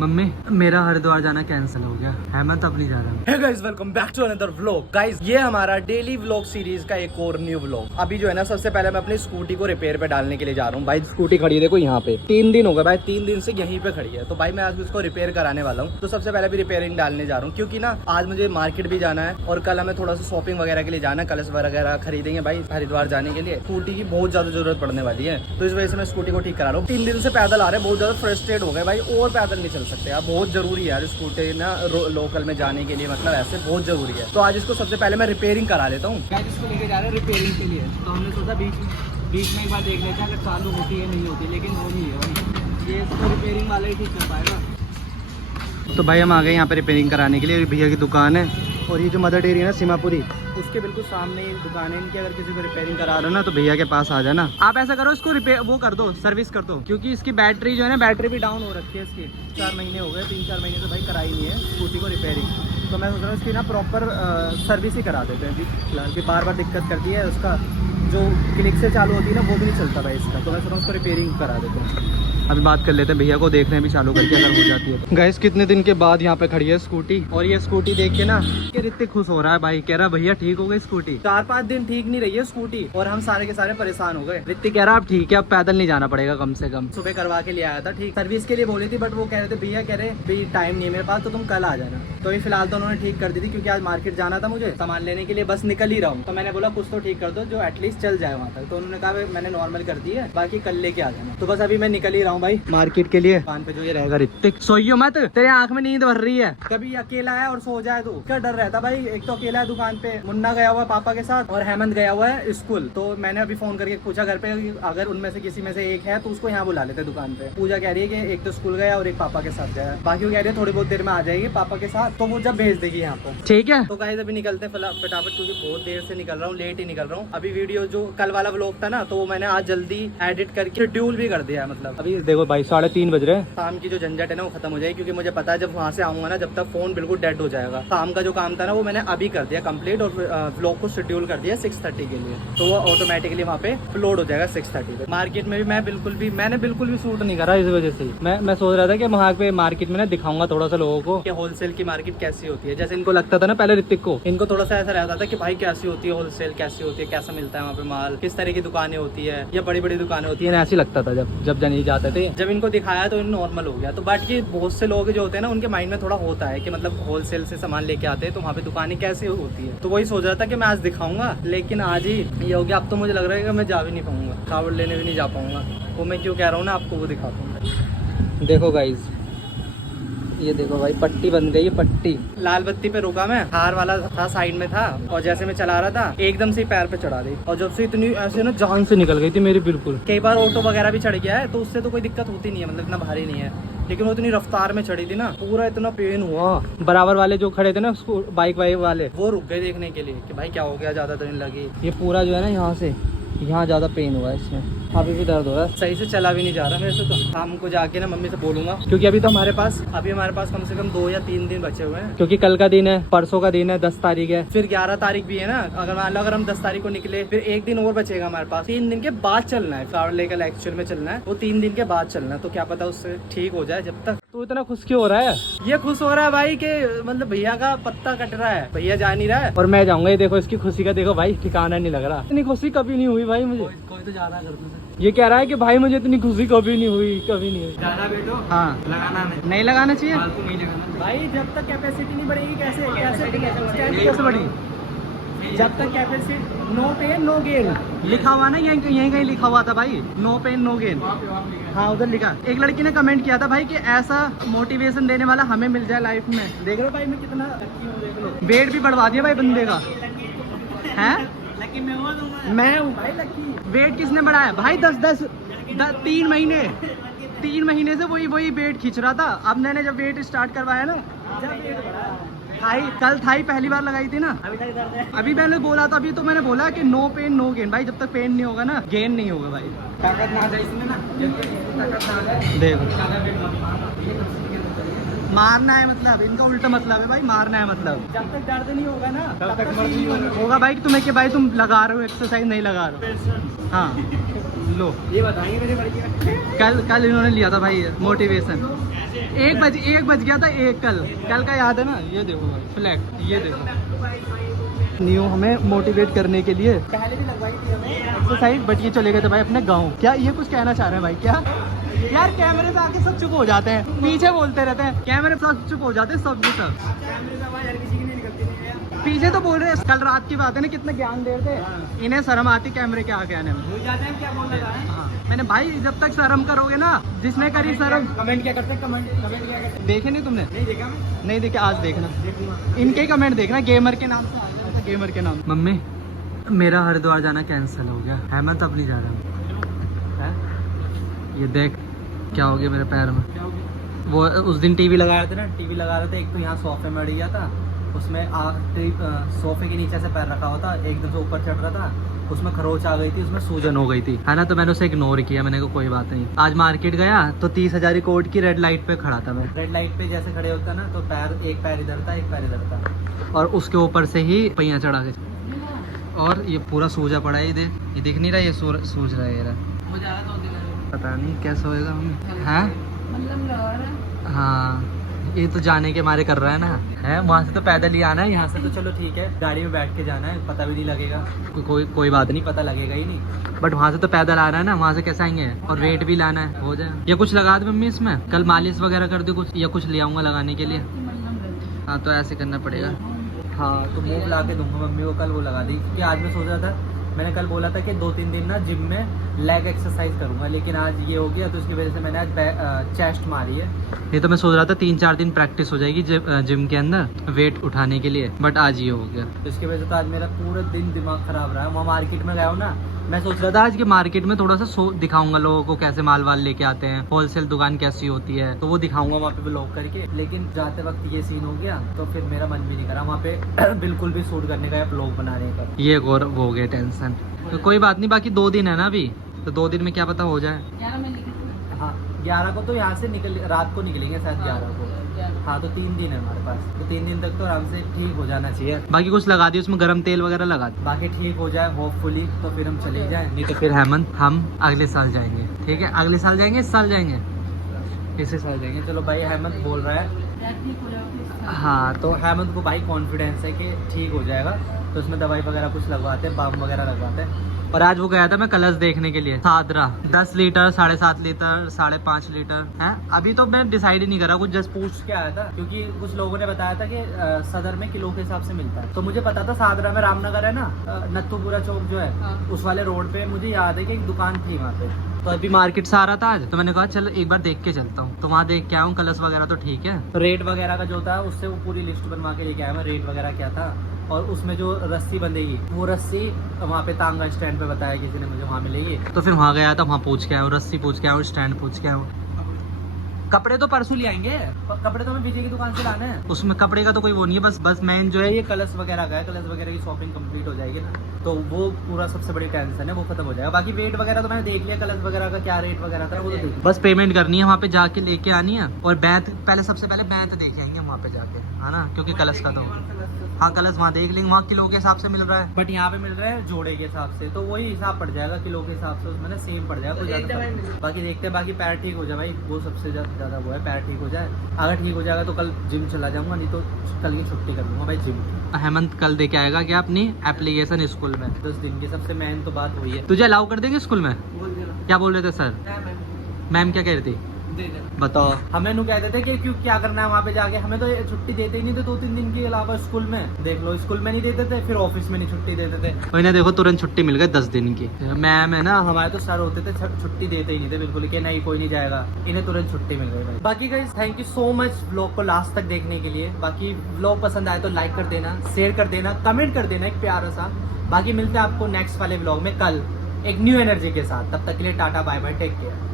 Mummy मेरा हरिद्वार जाना cancel हो गया है, मैं तब नहीं जा रहा। Hey guys, welcome back to another vlog. Guys, ये हमारा डेली व्लॉग सीरीज का एक और न्यू व्लॉग। अभी जो है ना, सबसे पहले मैं अपनी स्कूटी को रिपेयर पे डालने के लिए जा रहा हूँ। भाई स्कूटी खड़ी है देखो यहाँ पे, 3 दिन हो गए भाई, 3 दिन से यहीं पे खड़ी है। तो भाई मैं आज उसको रिपेयर कराने वाला हूँ। तो सबसे पहले भी रिपेयरिंग डालने जा रहा हूँ, क्योंकि ना आज मुझे मार्केट भी जाना है और कल हमें थोड़ा सा शॉपिंग वगैरह के लिए जाना है। कलश वगैरह खरीदेंगे भाई हरिद्वार जाने के लिए। स्कूटी की बहुत ज्यादा जरूरत पड़ने वाली है, तो इस वजह से मैं स्कूटी को ठीक करा रहा हूँ। 3 दिन से पैदल आ रहे हैं, बहुत ज्यादा फ्रस्ट्रेट हो गए भाई, और पैदल नहीं चल सकते यार। बहुत जरूरी है यार स्कूटी ना लोकल में जाने के लिए, मतलब ऐसे बहुत जरूरी है। तो आज इसको सबसे पहले मैं रिपेयरिंग करा लेता हूँ। गाइस इसको लेके जा रहे हैं रिपेयरिंग के लिए, तो हमने सोचा बीच में एक बार देख लेते हैं अगर चालू होती है नहीं होती, लेकिन वो नहीं है भाई, ये इसको रिपेयरिंग वाला ही ठीक कर पाएगा। तो भाई हम आ गए यहाँ पे रिपेयरिंग कराने के लिए। भैया की दुकान है, और ये जो मदर डेयरी है ना सीमापुरी, उसके बिल्कुल सामने ही दुकान है इनकी। अगर किसी को रिपेयरिंग करा रहे हो ना तो भैया के पास आ जाना। आप ऐसा करो, इसको रिपेयर वो कर दो, सर्विस कर दो, क्योंकि इसकी बैटरी जो है ना, बैटरी भी डाउन हो रखी है इसकी। 4 महीने हो गए, 3-4 महीने से भाई कराई नहीं है स्कूटी को रिपेयरिंग। तो मैं सोच रहा हूँ इसकी ना प्रॉपर सर्विस ही करा देते हैं अभी फिलहाल, कि बार बार दिक्कत करती है। उसका जो क्लिक से चालू होती है ना, वो भी नहीं चलता भाई इसका। तो मैं सोच रहा हूँ उसको रिपेयरिंग करा देते हैं। अभी बात कर लेते हैं भैया को, देख रहे हैं भी चालू करके अगर हो जाती है। गाइस कितने दिन के बाद यहाँ पे खड़ी है स्कूटी, और ये स्कूटी देख के ना ऋतिक खुश हो रहा है भाई, कह रहा भैया ठीक हो गई स्कूटी। 4-5 दिन ठीक नहीं रही है स्कूटी, और हम सारे के सारे परेशान हो गए। ऋतिक कह रहा अब ठीक है, अब पैदल नहीं जाना पड़ेगा कम से कम। सुबह करवा के लिए आया था ठीक, सर्विस के लिए बोली थी, बट वो कह रहे थे भैया कह रहे भाई टाइम नहीं है मेरे पास, तो तुम कल आ जाना। तो ये फिलहाल तो उन्होंने ठीक कर दी थी, क्योंकि आज मार्केट जाना था मुझे सामान लेने के लिए, बस निकल ही रहा हूँ। तो मैंने बोला कुछ तो ठीक कर दो जो एटलीस्ट चल जाए वहाँ तक। तो उन्होंने कहा मैंने नॉर्मल कर दी है, बाकी कल लेके आ जाना। तो बस अभी मैं निकल ही रहा हूँ भाई मार्केट के लिए। दुकान पे जो ये रहेगा ऋतिक, सोइयो मत, तेरे आंख में नींद भर रही है। कभी अकेला है और सो जाए तो क्या डर रहता भाई। एक तो अकेला है दुकान पे, मुन्ना गया हुआ है पापा के साथ, और हेमंत गया हुआ है स्कूल। तो मैंने अभी फोन करके पूछा घर पे, अगर उनमें से किसी में से एक है तो उसको यहाँ बुला लेते दुकान पे। पूजा कह रही है कि एक तो स्कूल गया और एक पापा के साथ गया, बाकी वो कह रही है थोड़ी बहुत देर में आ जाएगी पापा के साथ, तो वो जब भेज देगी यहाँ पे। ठीक है, तो गाइस अभी निकलते हैं फटाफट, क्योंकि बहुत देर से निकल रहा हूँ, लेट ही निकल रहा हूँ। अभी वीडियो जो कल वाला व्लॉग था ना, तो वो मैंने आज जल्दी एडिट करके शेड्यूल भी कर दिया। मतलब अभी देखो भाई 3:30 बज रहे हैं, शाम की जो झंझट है ना वो खत्म हो जाएगी, क्योंकि मुझे पता है जब वहाँ से आऊंगा ना, जब तक फोन बिल्कुल डेड हो जाएगा। शाम का जो काम था ना वो मैंने अभी कर दिया कंप्लीट, और व्लॉग को शेड्यूल कर दिया 6:30 के लिए, तो वो ऑटोमेटिकली वहाँ पे अपलोड हो जाएगा 6:30 पे। मार्केट में भी मैंने बिल्कुल भी शूट नहीं करा, इस वजह से मैं सोच रहा था कि वहाँ पे मार्केट में ना दिखाऊंगा थोड़ा सा लोगों को कि होलसेल की मार्केट कैसी होती है। जैसे इनको लगता था ना पहले, ऋतिक को, इनको थोड़ा सा ऐसा रहता था कि भाई कैसी होती है होलसेल, कैसी होती है, कैसा मिलता है वहाँ पे माल, किस तरह की दुकानें होती है, या बड़ी बड़ी दुकानें होती है, ऐसी लगता था जब नहीं जाते थे। जब इनको दिखाया तो नॉर्मल हो गया। तो बट ये बहुत से लोग जो होते हैं ना, उनके माइंड में थोड़ा होता है कि मतलब होलसेल से सामान लेके आते हैं तो वहाँ पे दुकानें कैसे होती है। तो वही सोच रहा था कि मैं आज दिखाऊंगा, लेकिन आज ही ये हो गया। अब तो मुझे लग रहा है कि मैं जा भी नहीं पाऊंगा, कावड़ लेने भी नहीं जा पाऊंगा। वो मैं क्यों कह रहा हूँ ना, आपको वो दिखा पाऊंगा। देखो गाइज, ये देखो भाई पट्टी बन गई है, पट्टी। लाल बत्ती पे रुका मैं, हार वाला था साइड में था, और जैसे मैं चला रहा था एकदम से पैर पे चढ़ा दी, और जब से इतनी ऐसे ना जान से निकल गई थी मेरी बिल्कुल। कई बार ऑटो वगैरह भी चढ़ गया है, तो उससे तो कोई दिक्कत होती नहीं है, मतलब इतना भारी नहीं है, लेकिन वो इतनी रफ्तार में चढ़ी थी ना, पूरा इतना पेन हुआ। बराबर वाले जो खड़े थे ना बाइक वाले, वो रुक गए देखने के लिए कि भाई क्या हो गया, ज्यादा तो नहीं लगी। ये पूरा जो है ना यहाँ से यहाँ ज्यादा पेन हुआ है इसमें, अभी भी दर्द हो रहा है, सही से चला भी नहीं जा रहा मेरे से। तो शाम को जाके ना मम्मी से बोलूंगा, क्योंकि अभी हमारे पास कम से कम 2 या 3 दिन बचे हुए हैं, क्योंकि कल का दिन है, परसों का दिन है, 10 तारीख है, फिर 11 तारीख भी है ना। अगर मान लो अगर हम 10 तारीख को निकले, फिर 1 दिन और बचेगा हमारे पास। 3 दिन के बाद चलना है, फ्लावर लेकर एक्चुअल में चलना है, वो 3 दिन के बाद चलना है। तो क्या पता उससे ठीक हो जाए। जब तक तो इतना खुश क्यों हो रहा है? ये खुश हो रहा है भाई कि मतलब भैया का पत्ता कट रहा है, भैया जा नहीं रहा है और मैं जाऊंगा। ये देखो इसकी खुशी का देखो भाई, ठिकाना नहीं लग रहा। इतनी खुशी कभी नहीं हुई भाई मुझे। कोई तो ज्यादा कर दो। ये कह रहा है कि भाई मुझे इतनी खुशी कभी नहीं हुई, कभी नहीं हुई। ज्यादा बेटो हाँ, लगाना नहीं लगाना चाहिए फालतू नहीं लगाना भाई। जब तक कैपेसिटी नहीं बढ़ेगी कैसे बढ़ेगी? जब तक capacity, no pain no gain लिखा हुआ ना, यहीं कहीं लिखा हुआ था भाई, नो पेन नो गेन। हाँ उधर लिखा। एक लड़की ने कमेंट किया था भाई कि ऐसा मोटिवेशन देने वाला हमें मिल जाए लाइफ में। देख लो भाई मैं कितना लकी हूँ, देख लो। वेट भी बढ़वा दिया भाई बंदे का है। मैं हूँ भाई लकी। वेट किसने बढ़ाया भाई? 3 महीने से वही वेट खींच रहा था। अब मैंने जब वेट स्टार्ट करवाया ना, कल थाई पहली बार लगाई थी ना, अभी मैंने बोला था, अभी तो मैंने बोला कि नो पेन नो गेन भाई। जब तक पेन नहीं होगा ना, गेन नहीं होगा भाई। ताकत ना जाए इसमें ना, ताकत ना जाए। देखो मारना है मतलब, इनका उल्टा मतलब है भाई, मारना है मतलब। जब तक दर्द नहीं होगा ना तब तक मर्जी होगा भाई। तुम्हें कि भाई तुम लगा रहे हो एक्सरसाइज, नहीं लगा रहे हो। हाँ लो ये बताएंगे मेरे बड़ी कल इन्होंने लिया था भाई मोटिवेशन। 1 बज गया था। एक कल का याद है ना? ये देखो भाई फ्लैग, ये देखो न्यू हमें मोटिवेट करने के लिए पहले भी लगवाई थी हमें एक्सरसाइज, बट ये चले गए थे भाई अपने गाँव। क्या ये कुछ कहना चाह रहे हैं भाई? क्या यार कैमरे पे आके सब चुप हो जाते हैं, पीछे बोलते रहते हैं, कैमरे पे सब चुप हो जाते हैं, सब के सब पीछे तो बोल रहे हैं। कल रात की बात है ना, कितना ज्ञान दे रहे थे, इन्हें शर्म आती कैमरे के आगे आने में। क्या बोल रहा है? मैंने भाई जब तक शर्म करोगे ना, जिसने करी शर्म। कमेंट क्या करते? कमेंट क्या करते? देखे नहीं तुमने? नहीं देखा मैं, नहीं देखे, आज देखना, इनके कमेंट देखना, गेमर के नाम से आ रहा था, गेमर के नाम। मम्मी मेरा हरिद्वार जाना कैंसिल हो गया है, मैं तब नहीं जा रहा। ये देख क्या हो गया मेरे पैर में। वो उस दिन टीवी लगाया था ना, टीवी लगा रहे थे, एक तो यहाँ सोफे में अड़ गया था, उसमें सोफे के नीचे से पैर रखा हुआ था, एकदम से ऊपर चढ़ रहा था, उसमें खरोच आ गई थी, उसमें सूजन हो गई थी, है ना। तो मैंने उसे इग्नोर किया, मैंने कहा कोई बात नहीं। आज मार्केट गया तो 30,000 कोट की रेड लाइट पे खड़ा था मैं। रेड लाइट पे जैसे खड़े होता ना, तो एक पैर इधर था, एक पैर इधर था, और उसके ऊपर से ही पहिया चढ़ा के, और ये पूरा सूजा पड़ा है। ये दिख नहीं रहा, ये सूज रहा है ये रहा। पता नहीं कैसे होएगा हमें, हैं? हाँ, ये तो जाने के मारे कर रहा है ना, है। वहाँ से तो पैदल ही आना है, यहाँ से तो चलो ठीक है, गाड़ी में बैठ के जाना है, पता भी नहीं लगेगा, कोई बात नहीं, पता लगेगा ही नहीं। बट वहाँ से तो पैदल आ रहा है ना, वहाँ से कैसे आएंगे? और वेट भी लाना है, हो जाए। ये कुछ लगा दो मम्मी इसमें, कल मालिश वगैरह कर दो कुछ, या कुछ ले आऊँगा लगाने के लिए। हाँ तो ऐसे करना पड़ेगा। हाँ तो मूव ला के दूंगा मम्मी को, कल वो लगा दी, क्योंकि आज मैं सोच रहा था, मैंने कल बोला था कि 2-3 दिन ना जिम में लेग एक्सरसाइज करूंगा, लेकिन आज ये हो गया, तो उसकी वजह से मैंने आज चेस्ट मारी है। ये तो मैं सोच रहा था 3-4 दिन प्रैक्टिस हो जाएगी जिम के अंदर वेट उठाने के लिए, बट आज ये हो गया, तो इसकी वजह से तो आज मेरा पूरा दिन दिमाग खराब रहा है। वहाँ मार्केट में गया हूँ ना, मैं सोच रहा था आज के मार्केट में थोड़ा सा दिखाऊंगा लोगों को, कैसे माल वाल लेके आते हैं, होलसेल दुकान कैसी होती है, तो वो दिखाऊंगा वहाँ पे ब्लॉग करके। लेकिन जाते वक्त ये सीन हो गया, तो फिर मेरा मन भी नहीं करा वहाँ पे बिल्कुल भी शूट करने का या ब्लॉग बनाने का। ये एक और वो हो गया टेंशन। तो कोई बात नहीं, बाकी 2 दिन है ना अभी, तो 2 दिन में क्या पता हो जाए। हाँ 11 को तो यहाँ से रात को निकलेंगे शायद, 11 को। हाँ तो 3 दिन है हमारे पास, तो 3 दिन तक तो आराम से ठीक हो जाना चाहिए। बाकी कुछ लगा दिए उसमें, गरम तेल वगैरह लगा दिए, बाकी ठीक हो जाए होपफुली, तो फिर हम चले जाए। नहीं तो फिर हेमंत हम अगले साल जाएंगे, ठीक है? अगले साल जाएंगे, इस साल जाएंगे, इसी साल जाएंगे। चलो भाई हेमंत बोल रहा है, हाँ तो हेमंत को भाई कॉन्फिडेंस है कि ठीक हो जाएगा, तो उसमें दवाई वगैरह कुछ लगवाते हैं, बाम वगैरह लगवाते हैं। और आज वो गया था मैं कलश देखने के लिए, सादरा 10 लीटर, 7.5 लीटर, 5.5 लीटर है। अभी तो मैं डिसाइड ही नहीं करा, कुछ जस्ट पूछ के आया था, क्योंकि कुछ लोगों ने बताया था कि सदर में किलो के हिसाब से मिलता है, तो मुझे पता था सादरा में, रामनगर है ना, नत्थूपुरा चौक जो है, उस वाले रोड पे मुझे याद है कि एक दुकान थी वहाँ पे। तो अभी मार्केट से आ रहा था आज, तो मैंने कहा चल एक बार देख के चलता हूँ, तो वहाँ देख के आया हूँ, कलश वगैरह तो ठीक है। तो रेट वगैरह का जो था उससे वो पूरी लिस्ट बनवा के लेके आया मैं, रेट वगैरह क्या था, और उसमें जो रस्सी बंधेगी वो रस्सी वहाँ पे तांगा स्टैंड पे बताया किसी ने मुझे, वहाँ मिलेगी। तो फिर वहाँ गया था, वहाँ पूछ के आया हूँ, रस्सी पूछ के आया हूँ, स्टैंड पूछ के आया हूँ। कपड़े तो परसों ले आएंगे, कपड़े तो हमें विजय की दुकान से लाने हैं, उसमें कपड़े का तो कोई वो नहीं है, बस मेन जो है ये कलश वगैरह का है, कलश वगैरह की शॉपिंग कंप्लीट हो जाएगी ना, तो वो पूरा सबसे बड़ी टेंशन है, वो खत्म हो जाएगा। बाकी वेट वगैरह तो मैंने देख लिया, कलश वगैरह का क्या रेट वगैरह था वो तो देख, बस पेमेंट करनी है, वहाँ पे जाके लेके आनी है, और बैत पहले सबसे पहले बैत देख आएंगे वहाँ पे जाके, है ना, क्योंकि कलश का तो हाँ कलश वहाँ देख लेंगे, वहाँ किलो के हिसाब से मिल रहा है, बट यहाँ पे मिल रहा है जोड़े के हिसाब से, तो वही हिसाब पड़ जाएगा किलो के हिसाब से, उसमें ना सेम पड़ जाएगा, कोई ज़्यादा। बाकी देखते हैं, बाकी पैर ठीक हो जाए भाई, वो सबसे ज़्यादा वो है, पैर ठीक हो जाए। अगर ठीक हो जाएगा तो कल जिम चला जाऊँगा, नहीं तो कल की छुट्टी कर दूँगा भाई जिम। हेमंत कल दे के आएगा क्या अपनी एप्लीकेशन स्कूल में, 10 दिन की, सबसे मेन तो बात वही है। तुझे अलाउ कर देंगे स्कूल में? क्या बोल रहे थे सर? मैम क्या कह रही थी? बताओ। हमें नु कहते थे कि क्यों क्या करना है वहाँ पे जाके, हमें तो छुट्टी देते ही नहीं थे 2-3 दिन के अलावा स्कूल में, देख लो स्कूल में नहीं देते थे, फिर ऑफिस में नहीं छुट्टी देते थे, तो इन्हें देखो तुरंत छुट्टी मिल गई 10 दिन की। मैम है ना, हमारे तो सर होते थे छुट्टी देते ही नहीं थे बिल्कुल, कि नहीं कोई नहीं जाएगा, इन्हें तुरंत छुट्टी मिल गई। बाकी guys thank you so much vlog को लास्ट तक देखने के लिए। बाकी व्लॉग पसंद आए तो लाइक कर देना, शेयर कर देना, कमेंट कर देना एक प्यारा सा। बाकी मिलते हैं आपको नेक्स्ट वाले व्लॉग में कल एक न्यू एनर्जी के साथ, तब तक के लिए tata bye bye, take care.